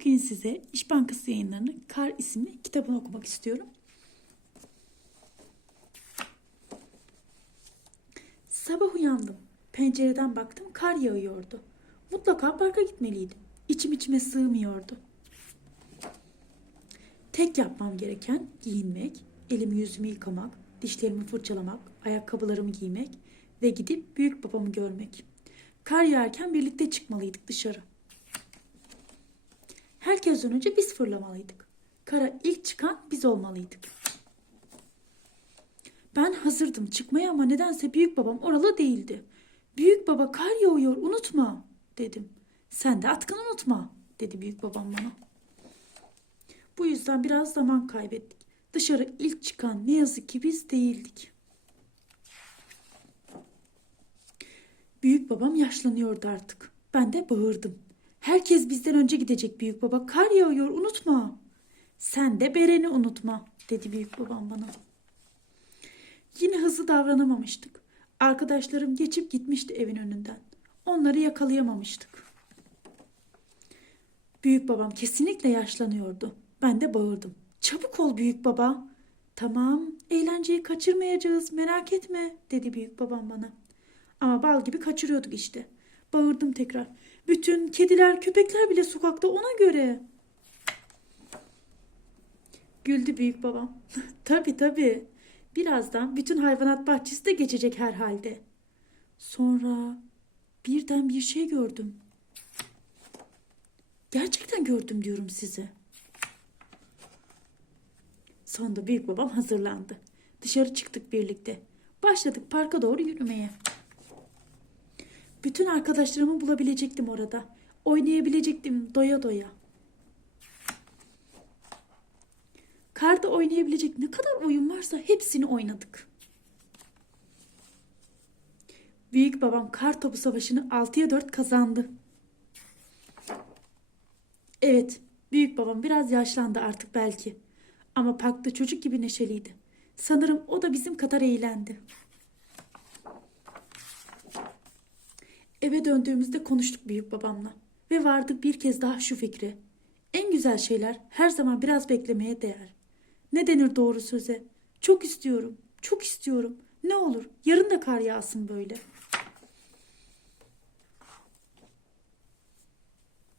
Bugün size İş Bankası yayınlarının Kar isimli kitabını okumak istiyorum. Sabah uyandım. Pencereden baktım kar yağıyordu. Mutlaka parka gitmeliydim. İçim içime sığmıyordu. Tek yapmam gereken giyinmek, elimi yüzümü yıkamak, dişlerimi fırçalamak, ayakkabılarımı giymek ve gidip büyük babamı görmek. Kar yağarken birlikte çıkmalıydık dışarı. Herkesten önce biz fırlamalıydık. Kara ilk çıkan biz olmalıydık. Ben hazırdım çıkmaya ama nedense büyük babam oralı değildi. Büyük baba kar yağıyor unutma dedim. Sen de atkını unutma dedi büyük babam bana. Bu yüzden biraz zaman kaybettik. Dışarı ilk çıkan ne yazık ki biz değildik. Büyük babam yaşlanıyordu artık. Ben de bağırdım. Herkes bizden önce gidecek büyük baba. Kar yağıyor unutma. Sen de Beren'i unutma dedi büyük babam bana. Yine hızlı davranamamıştık. Arkadaşlarım geçip gitmişti evin önünden. Onları yakalayamamıştık. Büyük babam kesinlikle yaşlanıyordu. Ben de bağırdım. Çabuk ol büyük baba. Tamam, eğlenceyi kaçırmayacağız, merak etme, dedi büyük babam bana. Ama bal gibi kaçırıyorduk işte. Bağırdım tekrar. Bütün kediler, köpekler bile sokakta ona göre. Güldü büyük babam. tabii tabii. Birazdan bütün hayvanat bahçesi de geçecek herhalde. Sonra birden bir şey gördüm. Gerçekten gördüm diyorum size. Sonunda büyük babam hazırlandı. Dışarı çıktık birlikte. Başladık parka doğru yürümeye. Bütün arkadaşlarımı bulabilecektim orada. Oynayabilecektim doya doya. Karda oynayabilecek ne kadar oyun varsa hepsini oynadık. Büyük babam kar topu savaşını 6'ya 4 kazandı. Evet, büyük babam biraz yaşlandı artık belki. Ama parkta çocuk gibi neşeliydi. Sanırım o da bizim kadar eğlendi. Eve döndüğümüzde konuştuk büyük babamla ve vardık bir kez daha şu fikre. En güzel şeyler her zaman biraz beklemeye değer. Ne denir doğru söze? Çok istiyorum, çok istiyorum. Ne olur yarın da kar yağsın böyle.